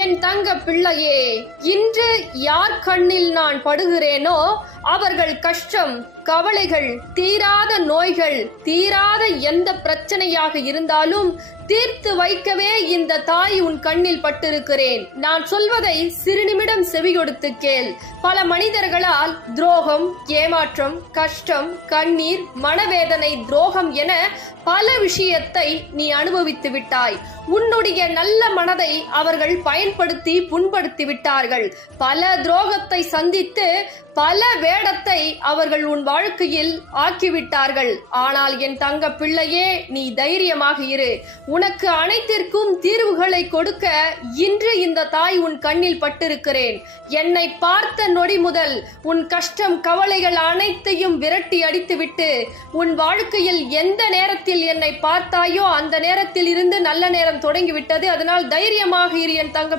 என் தங்க பிள்ளையே, இன்று யார் கண்ணில் நான் படுகிறேனோ அவர்கள் கஷ்டம், கவலைகள், தீராத நோய்கள், தீராத எந்த பிரச்சனையாக இருந்தாலும் தீர்த்து வைக்கவே இந்த தாய் உன் கண்ணில் பட்டிருக்கிறேன். நான் சொல்வதை சிறு நிமிடம் செவி கொடுத்து கேள். பல மனிதர்களால் துரோகம், ஏமாற்றம், கஷ்டம், கண்ணீர், மனவேதனை, துரோகம் என பல விஷயத்தை நீ அனுபவித்து விட்டாய். உன்னுடைய நல்ல மனதை அவர்கள் பயன்படுத்தி புண்படுத்தி விட்டார்கள். பல துரோகத்தை சந்தித்து பல வேடத்தை அவர்கள் உன் வாழ்க்கையில் ஆக்கிவிட்டார்கள். ஆனால் என் தங்க பிள்ளையே, நீ தைரியமாக இரு. உனக்கு அனைத்திற்கும் தீர்வுகளை கொடுக்க இன்று இந்த தாய் உன் கண்ணில் பட்டிருக்கிறேன். என்னை பார்த்த நொடி முதல் உன் கஷ்டம், கவலைகள் அனைத்தையும் விரட்டி அடித்துவிட்டு உன் வாழ்க்கையில் எந்த நேரத்தில் என்னை பார்த்தாயோ அந்த நேரத்தில் இருந்து நல்ல நேரம் தொடங்கிவிட்டது. அதனால் தைரியமாக இரு என் தங்க